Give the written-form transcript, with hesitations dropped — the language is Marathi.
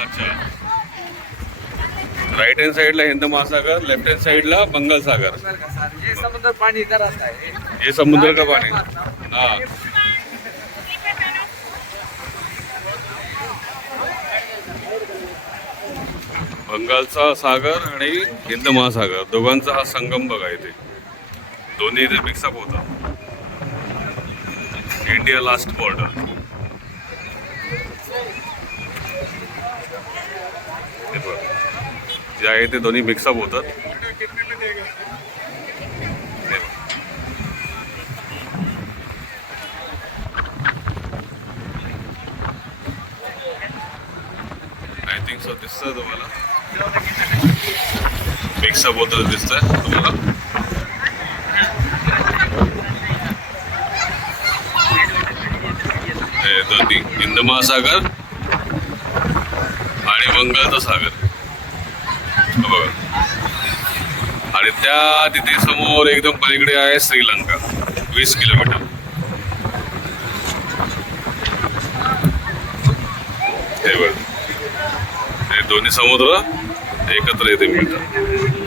अच्छा, राइट हँड साइडला हिंद महासागर, लेफ्ट हँड साइडला बंगाल सागर. ये समुद्र पानी इधर आता है. हे समुद्र का पाणी. हा, बंगालचा सागर आणि हिंद महासागर दोघांचा हा संगम बघा इथे. दोन्ही इथे मिक्सअप होतात. India last border. हे बघा, जे आहे ते दोन्ही मिक्सअप होतात. आय थिंक सो दिसतंय तुम्हाला, मिक्सअप होतं दिसतंय तुम्हाला. हे दोन्ही हिंद महासागर आणि बंगालचा सागर बघा. आणि त्या तिथे समोर एकदम पलीकडे आहे श्रीलंका, 20 किलोमीटर. हे बघ, हे दोन्ही समुद्र एकत्र इथे मिळतात.